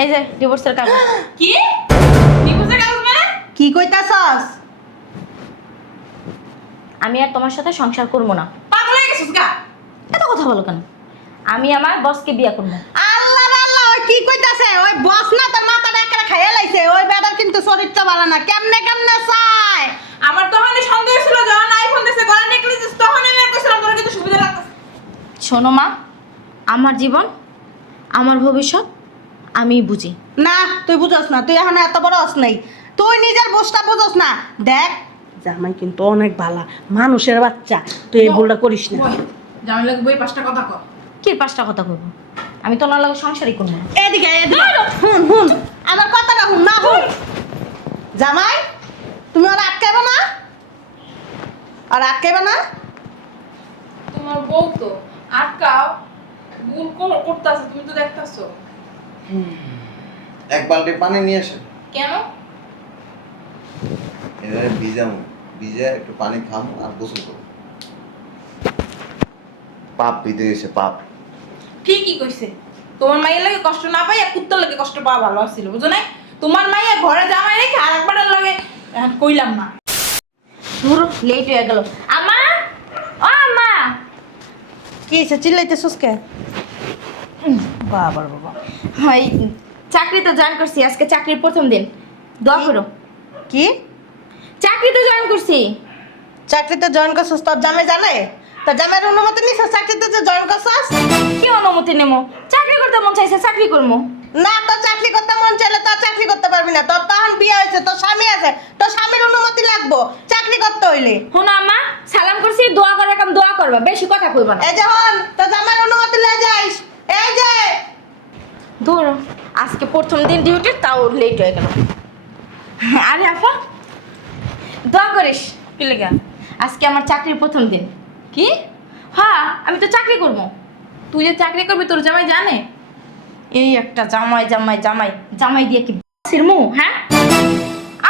এই যে ডিভোর্সের কাগজ। কি ডিভোর্সের কাগজ মানে? কি কইতাছস? আমি আর তোমার সাথে সংসার করব না। পাগল হয়ে গেছিস গা? এত কথা বলো কেন? আমি আমার বসকে বিয়ে করব। আল্লাহ আল্লাহ, ওই কি কইতাছে? ওই বস না তোর মাথাটা একেবারে খাইয়া লাইছে। ওই বেটার কিন্তু চরিত্র ভালো না। কেমনে কেমনে চায়? আমার তখনই সন্দেহ ছিল যখন আইফোন দিছে গলার নেকলেস দিছে তখন আমি আর কইছিলাম তোর কিন্তু সুবিধা লাগতেছে। শোনো মা, আমার জীবন, আমার ভবিষ্যৎ আমি বুঝি। না, তুই বুঝছ না। তুই এখন এত বড় হস নাই। তুই নিজের বসটা বুঝছ না। দেখ, জামাই কিন্তু অনেক ভালো মানুষের বাচ্চা। তুই এই ভুলটা করিস না। বই জামাই লাগে বই পাঁচটা কথা কর। কি পাঁচটা কথা করবো? আমি তো ওনার লাগে সংসারই করবো না। এদিকে এদিকে হুন হুন, আমার কথাটা হুন না হুন। জামাই, তুমি ওরা আটকাইবে না? আর আটকাইবে না? তোমার বউ তো আটকাও ভুল করতেছে তুমি তো দেখতাছো। এক বালতি পানি নিয়ে আসেন। কেন? এবারে ভিজামু, ভিজে একটু পানি খাম আর গোসল করবো। পাপ ভিতরে গেছে পাপ। ঠিকই কইছে। তোমার মাইয়ের লাগে কষ্ট না পাই আর কুত্তার লাগে কষ্ট পাওয়া ভালো ছিল বুঝো নাই? তোমার মাইয়া ঘরে জামাই রেখে আর একবারের লাগে এখন কইলাম না। পুরো লেট হয়ে গেল। আমা, ও আমা, কি হয়েছে? চিল্লাইতেছস কে? বাবার বাবা। হয় চাকরিতে জয়েন করছি, আজকে চাকরির প্রথম দিন। দোয়া করো। কি চাকরিতে জয়েন করছি। চাকরিতে জয়েন করছস? তোর জামাই জানে? তোর জামাইয়ের অনুমতি নিছস চাকরিতে যে জয়েন করছস? কি অনুমতি নেবো? চাকরি করতে মন চাইছে, চাকরি করবো। না, তোর চাকরি করতে মন চাইলে তোর চাকরি করতে পারবি না। তোর তখন বিয়ে হয়েছে, তোর স্বামী আছে, তোর স্বামীর অনুমতি লাগবো চাকরি করতে হইলে। শোনো আম্মা, সালাম করছি, দোয়া করার কাম দোয়া করবা, বেশি কথা কইবা না। এই যে হন, তোর জামাইয়ের অনুমতি লয়ে যাইস। এই যে দূর, আজকে প্রথম দিন ডিউটি, তাও লেট হয়ে গেল। আরে আপা, দোয়া করিস। কি লেগা? আজকে আমার চাকরির প্রথম দিন। কি? হ্যাঁ, আমি তো চাকরি করবো। তুই যে চাকরি করবি তোর জামাই জানে? এই একটা জামাই জামাই জামাই জামাই দিয়ে কি বাসির মুখ? হ্যাঁ,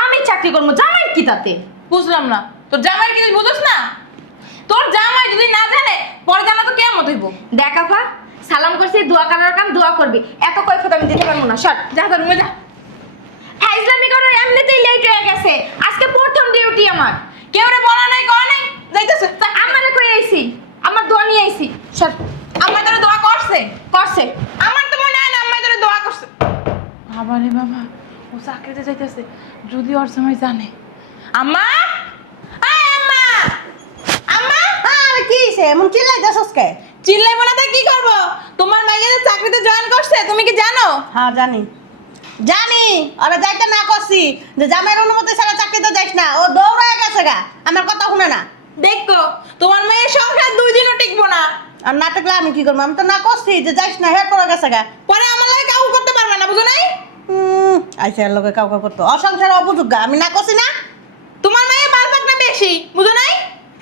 আমি চাকরি করবো, জামাই কি তাতে? বুঝলাম না। তোর জামাই কি তুই বুঝছ না? তোর জামাই যদি না জানে পরে জানা তো কেমন হইব? দেখ আপা, সালাম করছি, দোয়া করার কাম দোয়া করবি। এত কৈফত আমি দিতে পারবো না। সর, যা তোর রুমে যা। হ্যাঁ, ইসলামি করো, এমনিতেই লেট হয়ে গেছে। আজকে প্রথম ডিউটি আমার। কেউ রে বলা নাই কয় নাই যাইতেছে। আমারে কই আইছি, আমার দোয়া নিয়ে আইছি। সর, আমার তোরে দোয়া করছে। করছে। আমার তো মনে হয় না আম্মাই তোরে দোয়া করছে। বাবা রে বাবা, ও চাকরিতে যাইতেছে, যদি ওর জামাই জানে। আম্মা, আয় আম্মা, আম্মা। আর কি হইছে? এমন চিল্লাইতেছস কে? চিল্লাইবো না তো কি করব? তোমার মাইয়া যে চাকরিতে জয়েন করছে তুমি কি জানো? হ্যাঁ জানি, জানি। ওরা যাইতে না করছি যে জামাইয়ের অনুমতি ছাড়া চাকরিতে যাইস না। ও দৌড়ায় গেছে গা, আমার কথা শুনে না। দেখো তোমার মেয়ের সংসার 2 দিনও টিকবো না। আর না থাকলে আমি কি করবো? আমি তো না করছি যে যাইস না, হেড করে গেছে গা। পরে আমার লাগে কাউ করতে পারবে না বুঝো নাই? আইসে এর লোকে কাউকে করতো অসংসার অপযোগ্য। আমি না করছি না? তোমার মেয়ে বালপাক না বেশি বুঝো নাই?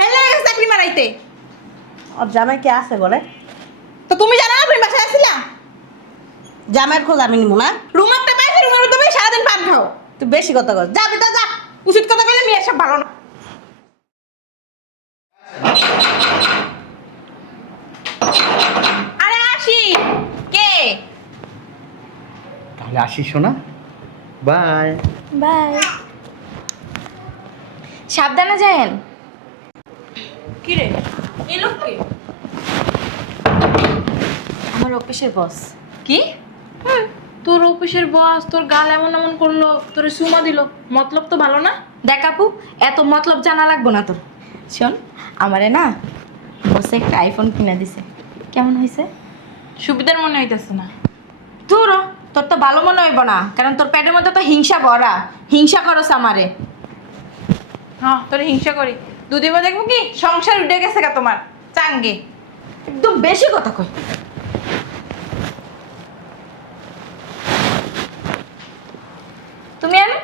হেলে গেছে চাকরি মারাইতে। ওর জামাই কে আছে বলে? তো তুমি জানো না তুমি বাসায় আসছিলা? জামাইয়ের খোঁজ আমি নিবো না? রুম একটা পাইছি, রুমের ভিতরে সারাদিন পান খাও। তুই বেশি কথা কর। যাবি তো যা। উচিত কথা বলে মেয়ে সব ভালো না। আরে আসি। কে? তাহলে আসিস শোনা। বাই। বাই। সাবধানে যায়েন। কি রে? এই লোক কে? আমার অফিসের বস। কি? তোর অফিসের বস তোর গাল এমন এমন করলো, তোর সুমা দিল, মতলব তো ভালো না। দেখ আপু, এত মতলব জানা লাগবো না তোর। শোন, আমারে না বসে একটা আইফোন কিনে দিছে। কেমন হয়েছে? সুবিধার মনে হইতেছে না। তোর তোর তো ভালো মনে হইব না, কারণ তোর পেটের মধ্যে তো হিংসা ভরা। হিংসা করস আমারে। হ্যাঁ তোর হিংসা করি। দুদিন পর দেখবো কি সংসার উঠে গেছে গা তোমার চাঙ্গে। একদম বেশি কথা কই। তুমি আমি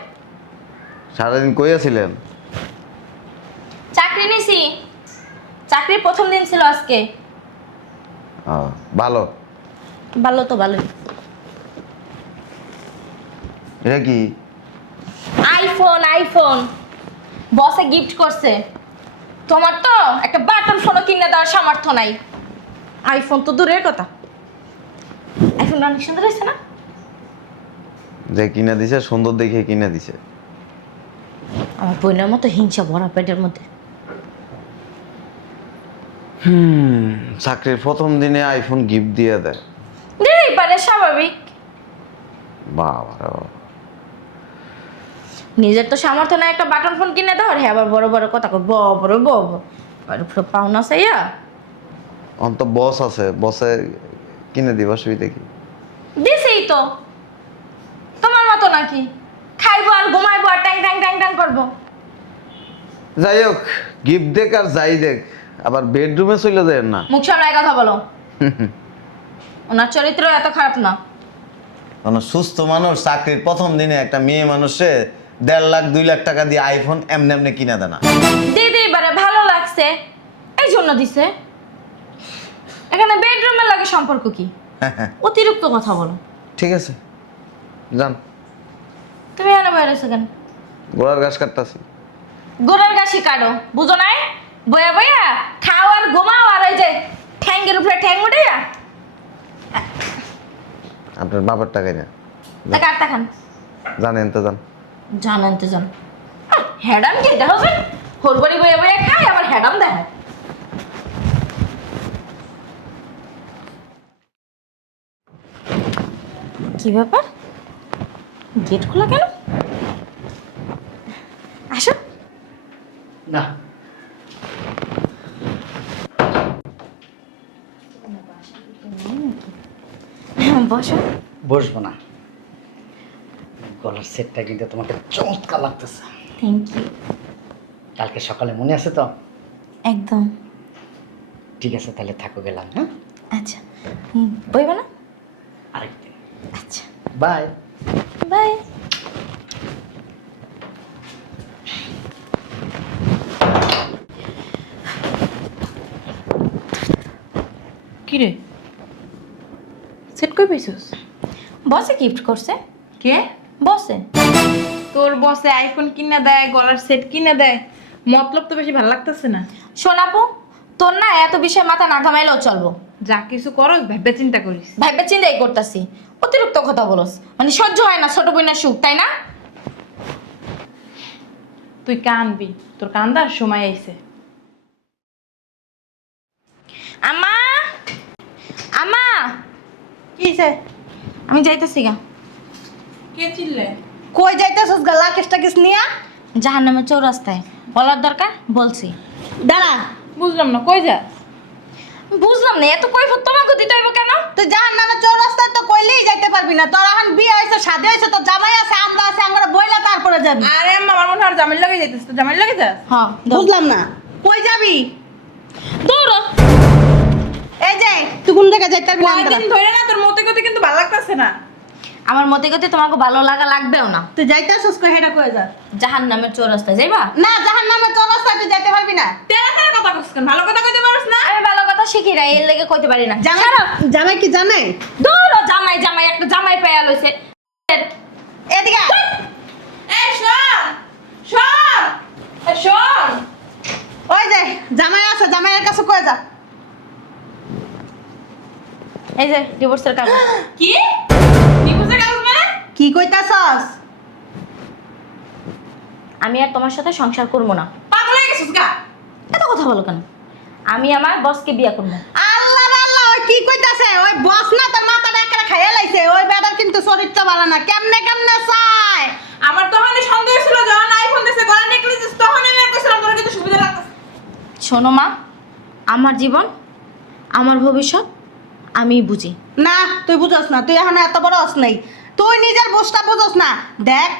সারাদিন কই আছিলেন? চাকরি নিছি। চাকরির প্রথম দিন ছিল আজকে। ভালো। ভালো তো ভালোই। এটা কি? আইফোন আইফোন বসে গিফট করছে। তোমার তো একটা বাটন ফোনও কিনে দেওয়ার সামর্থ্য নাই। আইফোন তো দূরের কথা। আইফোন অনেক সুন্দর হয়েছে না? যে কিনা দিছে সুন্দর দেখে কিনা দিছে। আমার বোনের মতো হিংসা ভরা পেটের মধ্যে। চাকরির প্রথম দিনে আইফোন গিফট দিয়ে দেয়। দিতেই পারে, স্বাভাবিক। বাবা রে বাবা। নিজের তো সামর্থ্য না একটা বাটন ফোন কিনে দাও, আর হ্যাঁ আবার বড় বড় কথা কই, বড় আর পুরো পাওনা চাইয়া। অন্ত বস আছে, বসে কিনে দিবা সুবিধা কি? দিছেই তো, তোমার মতো নাকি খাইবো আর ঘুমাইবো আর ট্যাং ট্যাং ট্যাং ট্যাং করবো। যাই হোক, গিফট দেখ আর যাই দেখ, আবার বেডরুমে চলে যায় না। মুখ সামলায় কথা বলো। ওনার চরিত্র এত খারাপ না। কোনো সুস্থ মানুষ চাকরির প্রথম দিনে একটা মেয়ে মানুষে 1.5 লাখ 2 লাখ টাকা দিয়ে আইফোন এমনি এমনি কিনা দেয় না। দিতেই পারে, ভালো লাগছে এই জন্য দিছে। এখানে বেডরুমের লাগে সম্পর্ক কি? অতিরিক্ত কথা বলো। ঠিক আছে, যান। তুমি এখানে বাইরেছো কেন? গোড়ার ঘাস কাটতাছি। গোড়ার গাছি কাটো, বুঝো নাই? বয়া বয়া খাও আর ঘুমাও, আর ওই যে ঠ্যাঙ্গের উপরে ঠ্যাং উঠাইয়া আপনার বাবার টাকাই না, তা কাটতা খান। জানেন তো যান। জানেন তো জান। হ্যাডাম কি এটা হবে? হরবড়ি বয়া বয়া খায় আবার হ্যাডাম দেখায়। কি ব্যাপার, গেট খোলা কেন? আসো। না, বসো। বসবো না। গলার সেটটা কিন্তু তোমাকে চমৎকার লাগতেছে। Thank you. কালকে সকালে মনে আছে তো? একদম। ঠিক আছে, তাহলে থাকো, গেলাম। হ্যাঁ, আচ্ছা, বইব না? আরেকদিন। আচ্ছা, বাই। বাই। কি রে, সেট কই পাইছস? বসে গিফট করছে। কে? বসে। তোর বসে আইফোন কিনে দেয়, গলার সেট কিনে দেয়, মতলব তো বেশি ভালো লাগতেছে না। শোনাপু, তোর না এত বিষয় মাথা না ঘামাইলেও চলবো। যা কিছু করস ভেবে চিন্তা করিস। ভাইবা চিন্তাই করতাছি, অতিরিক্ত কথা বলস, মানে সহ্য হয় না ছোট বোনের সুখ, তাই না? তুই কানবি, তোর কান্দার সময় আইছে। আম্মা, আম্মা, কিছে? আমি যাইতেছি গা। কে চিল্লে? কই যাইতেছস গা? লাকেশ টাকেশ নিয়া জাহান্নামের চৌরাস্তায়। বলার দরকার বলছি। দাঁড়া। বুঝলাম না, কই যা? বুঝলাম না, এত কৈফত তোমাকে দিতে হইব কেন? তুই জাহান্নামের চৌরাস্তায় তো কইলেই যাইতে পারবি না। তোর এখন বিয়ে হয়েছে, শাদী হয়েছে, তোর জামাই আছে, আমরা আছে, আমরা বইলা তারপরে যাবি। আরে আম্মা, আমার মনে হয় আর জামিল লাগে যাইতেছ। তো জামিল লাগে যাস? হ্যাঁ, বুঝলাম না, কই যাবি? দৌড়ো। এই যে তুই কোন জায়গায় যাইতে পারবি না? কয়দিন ধরে না তোর মতে গতে কিন্তু ভালো লাগতেছে না। আমার মতে গতে তোমাকে ভালো লাগা লাগবেও না। তুই যাইতেছস কই, হেডা কই যা? জাহান্নামের চৌরাস্তায় যাইবা? না, জাহান্নামের চৌরাস্তায় তুই যাইতে পারবি না। তেরা তেরা কথা কইছ কেন? ভালো কথা কইতে পারছ না? আমি ভালো কথা শিখি না, এর লেগে কইতে পারি না। জামাই ছাড়ো। জামাই কি জানে? দৌড়ো। জামাই জামাই একটা জামাই পেয়া লইছে। এদিকে আয়। এই শোন, শোন, এই শোন। ওই যে জামাই আছে, জামাইয়ের কাছে কই যা। এই যে ডিভোর্সের কাগজ। কি? ডিভোর্সের কাগজ মানে? কি কইতাছস? আমি আর তোমার সাথে সংসার করবো না। পাগল হয়ে গেছিস গা? এত কথা বলো কেন? আমি আমার বসকে বিয়ে করবো। আল্লাহ রে আল্লাহ, ওই কি কইতাছে? ওই বস না তোর মাথাটা একলা খাইয়া লাইছে। ওই বেটার কিন্তু চরিত্র ভালো না। কেমনে কেমনে চায়? আমার তখনই সন্দেহ ছিল, যখন আইফোন দিছে, গলা নেকলেস দিছে, তখন আমি আর কইছিলাম তোর কিন্তু সুবিধা লাগতেছে। শোনো মা, আমার জীবন, আমার ভবিষ্যৎ আমি বুঝি। না, তুই বুঝছ না। তুই এখন এত বড় হস নাই। তুই নিজের বসটা বুঝছ না। দেখ,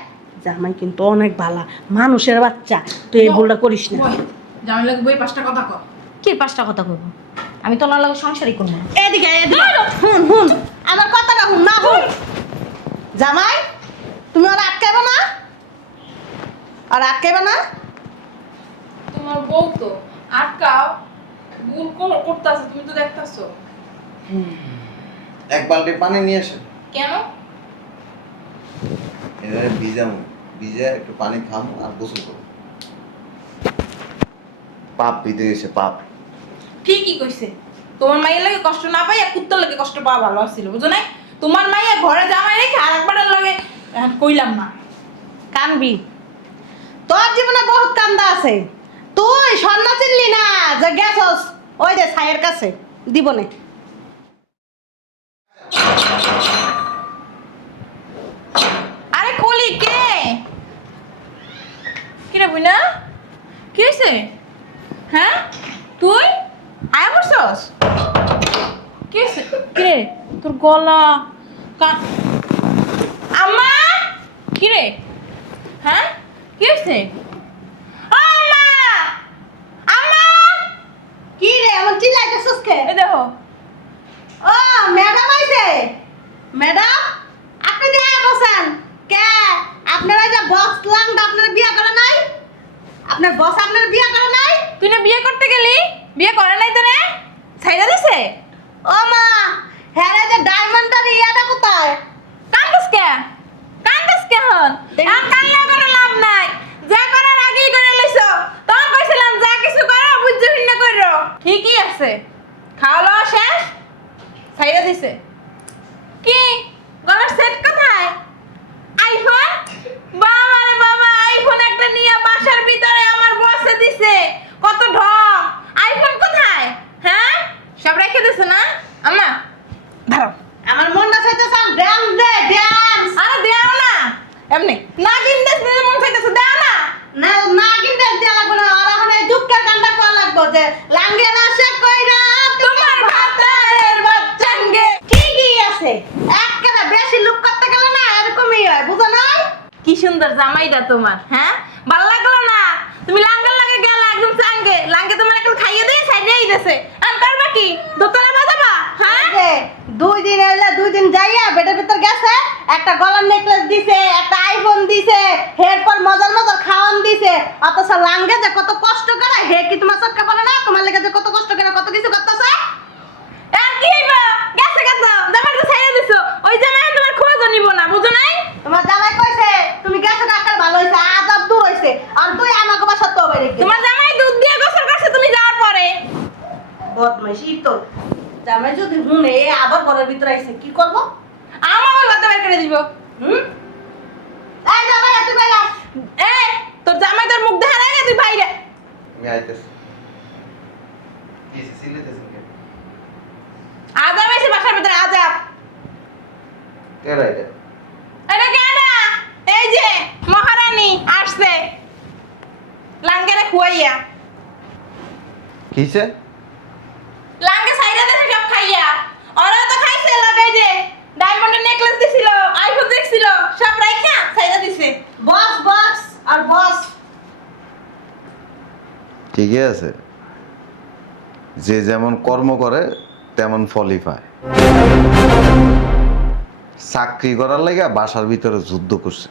জামাই কিন্তু অনেক ভালো, মানুষের বাচ্চা। তুই এই ভুলটা করিস না। বই, জামিল লাগে বই 5টা কথা কর। কি 5টা কথা কইবো? আমি তো ওনার লগে সংসারই করবো না। এদিকে এদিকে হুন হুন, আমার কথাটা হুন না। হুন জামাই, তুমি আর আটকাইবে না? আর আটকাইবে না? তোমার বউ তো আটকাও, ভুল করতেছে, তুমি তো দেখতাছো। এক বালতি পানি নিয়ে আসেন। কেন? এবারে ভিজামু, ভিজে একটু পানি খামু আর গোসল করবো। পাপ ভিজে গেছে, পাপ। ঠিকই কইছে। তোমার মাইয়ের লাগে কষ্ট না পাই আর কুত্তার লাগে কষ্ট পাওয়া ভালো ছিল, বুঝো নাই? তোমার মাইয়া ঘরে জামাই রেখে আর একবারের লাগে আর কইলাম না। কানবি, তোর জীবনে বহুত কান্দা আছে। তুই স্বর্ণ চিনলি না যে গেছস ওই যে ছায়ের কাছে দিবনে। আরে কলি কে? কিরে বুইনা? কি হয়েছে? হ্যাঁ তুই আয়া বসছস? কি হয়েছে? কিরে তোর গলা আম্মা কিরে? হ্যাঁ কি হয়েছে? আম্মা আম্মা কি রে এমন চিল্লাইতেছস কে? এই দেখো ও ম্যাডাম আইছে। ম্যাডাম আপনি যে বসেন কে? আপনারা যে বস লাংটা আপনার বিয়ে করে নাই? আপনার বস আপনার বিয়ে করে নাই? তুই না বিয়ে করতে গেলি, বিয়ে করে নাই তো রে? ছাইরা দিছে? ও মা, হ্যাঁ রে, যে ডায়মন্ডটার ইয়াটা কোথায়? কান্দস কে? কান্দস কে হন? আর কান্না করে লাভ নাই, যা করার আগেই করে লইছো। তখন কইছিলাম যা কিছু করো বুঝতে ভিন্ন করো। ঠিকই আছে, খাওয়া দাওয়া শেষ, ছাইরা দিছে। কি গলার সেট কোথায়? আইফোন? বাবা রে বাবা, আইফোন একটা নিয়ে বাসার ভিতরে আমার বসে দিছে। কত ঢং! আইফোন কোথায়? হ্যাঁ সব রেখে দিছে না? আম্মা দাঁড়াও। আমার মনটা চাইতেছে ড্যান্স দে, ড্যান্স। আরে দেও না, এমনি না কিনতেছ নিজে মন চাইতেছে, দেও না। না না কিন্তু দেয়া লাগবে না, আর এখন এই দুঃখের গানটা কোয়া লাগবে যে লাঙ্গে না সে কইরা তোমার ভাতারের বাচ্চাঙ্গে। ঠিকই আছে। একেবারে বেশি লুক করতে গেলে না এরকমই হয়, বুঝো না? কি সুন্দর জামাইটা তোমার, হ্যাঁ ভালো লাগলো না? তুমি লাঙ্গের লাগে গেল একদম চাঙ্গে, লাঙ্গে তোমার এখন খাইয়ে দিয়ে সাইডেই দিয়েছে। আর করবা কি, দোতলা বাজাবা? হ্যাঁ যে 2 দিন হইলে 2 দিন যাইয়া বেডের ভিতর গেছে, একটা গলার নেকলেস দিছে, একটা আইফোন দিছে, এরপর মজার মজার খাওয়ান দিছে। অথচ লাঙ্গে যে কত কষ্ট করে হে কি তোমার চটকা বলে না? তোমার লেগে যে কত কষ্ট করে কত কিছু করতেছে। আর কি হইবা? গেছে গেছে জামাইটা ছাইড়া দিছো, ওই জামাই তোমার খোঁজও নিব না, বুঝো নাই? তোমার জামাই কইছে তুমি গেছো ডাক্তার ভালো হইছে, আজাব দূর হইছে। আর তুই আমাকে বাসা তো বাইরে গেছিস। তোমার জামাই দুধ দিয়ে গোসল করছে তুমি যাওয়ার পরে। বদমাইশি তো। জামাই যদি হুনে আবার ঘরের ভিতরে আইছে কি করব? আমাকে বাতা বের করে দিব। হুম? এই জামাই তুই বাইরে আস। এ তোর জামাই তোর মুখ দেখা নাই না, তুই বাইরে। আমি আইতেছি। কি সিলেতেছেন কে? আজাব এসে বাসার ভিতরে আজাব। কেডা এটা? এটা কেডা? এই যে মহারানী আসছে লাঙ্গেরে খুয়াইয়া। কিছে? লাঙ্গে সাইডে দেখে সব খাইয়া। ওরা তো খাইছে, লাগাই যে ডায়মন্ডের নেকলেস দিছিল, আইফোন দিছিল, সব রাইখা সাইডে দিছে। বস বস আর বস। ঠিকই আছে, যে যেমন কর্ম করে তেমন ফলই পায়। চাকরি করার লাগে বাসার ভিতরে যুদ্ধ করছে।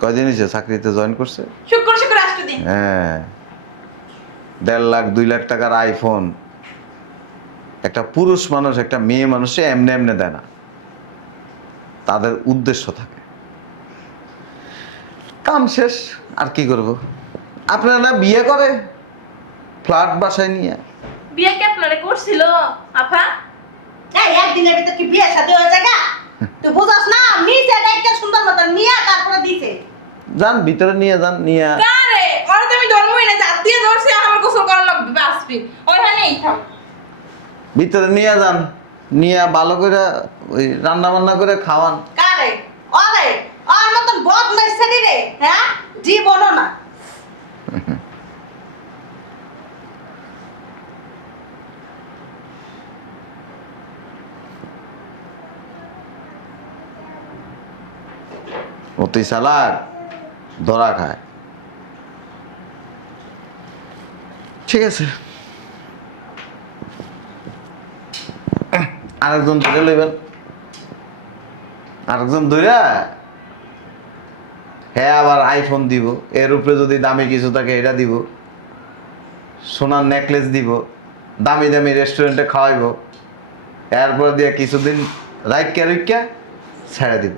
কয়দিন হয়েছে চাকরিতে জয়েন করছে? শুক্র শুক্র আসতে দিন। হ্যাঁ, 1.5 লাখ 2 লাখ টাকার আইফোন একটা পুরুষ মানুষ একটা মেয়ে মানুষে এমনি এমনি দেয় না, তাদের উদ্দেশ্য থাকে। কাম শেষ, আর কি করব? আপনারা না বিয়ে করে ফ্ল্যাট বাসায় নিয়ে? বিয়ে কি আপনারে করছিল আপা? এই একদিনের ভিতর কি বিয়ে শাদী হয়ে যায়? তুই বুঝছ না? নিচে দেখতে সুন্দর মতো নিয়ে তারপরে দিছে। যান ভিতরে নিয়ে যান, নিয়ে কারে ওরা তুমি ধর্মই না, আত্মীয় ধরছে আমার গোসল করার লাগবে বাসপি ওইখানেই থাক। ভিতরে নিয়ে যান, নিয়ে ভালো করে ওই রান্না বান্না করে খাওয়ান। কারে? ওরে, ওর মতন বদমাইশ ছেলে রে, হ্যাঁ? জীবনও না। অতি চালাক, ধরা খায়। ঠিক আছে, আরেকজন ধরে লইবেন, আরেকজন ধরে হ্যাঁ আবার আইফোন দিব, এর উপরে যদি দামি কিছু থাকে এটা দিব, সোনার নেকলেস দিব, দামি দামি রেস্টুরেন্টে খাওয়াইব, এরপর দিয়ে কিছুদিন রাইকা ছেড়ে দিব।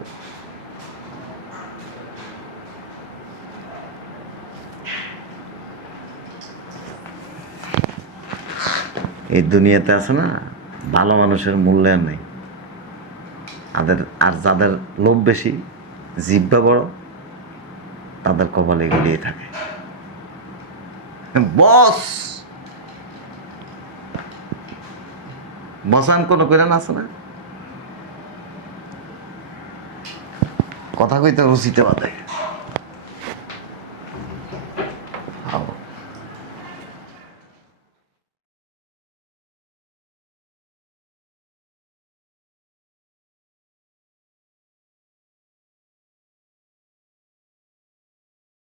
এই দুনিয়াতে আছে না, ভালো মানুষের মূল্যায়ন নেই। আর যাদের লোভ বেশি, জিহ্বা বড়, তাদের কপালে গলিয়ে থাকে। বস বসান কোনো করেন আছে না, কথা কইতে রুচিতে বাদে।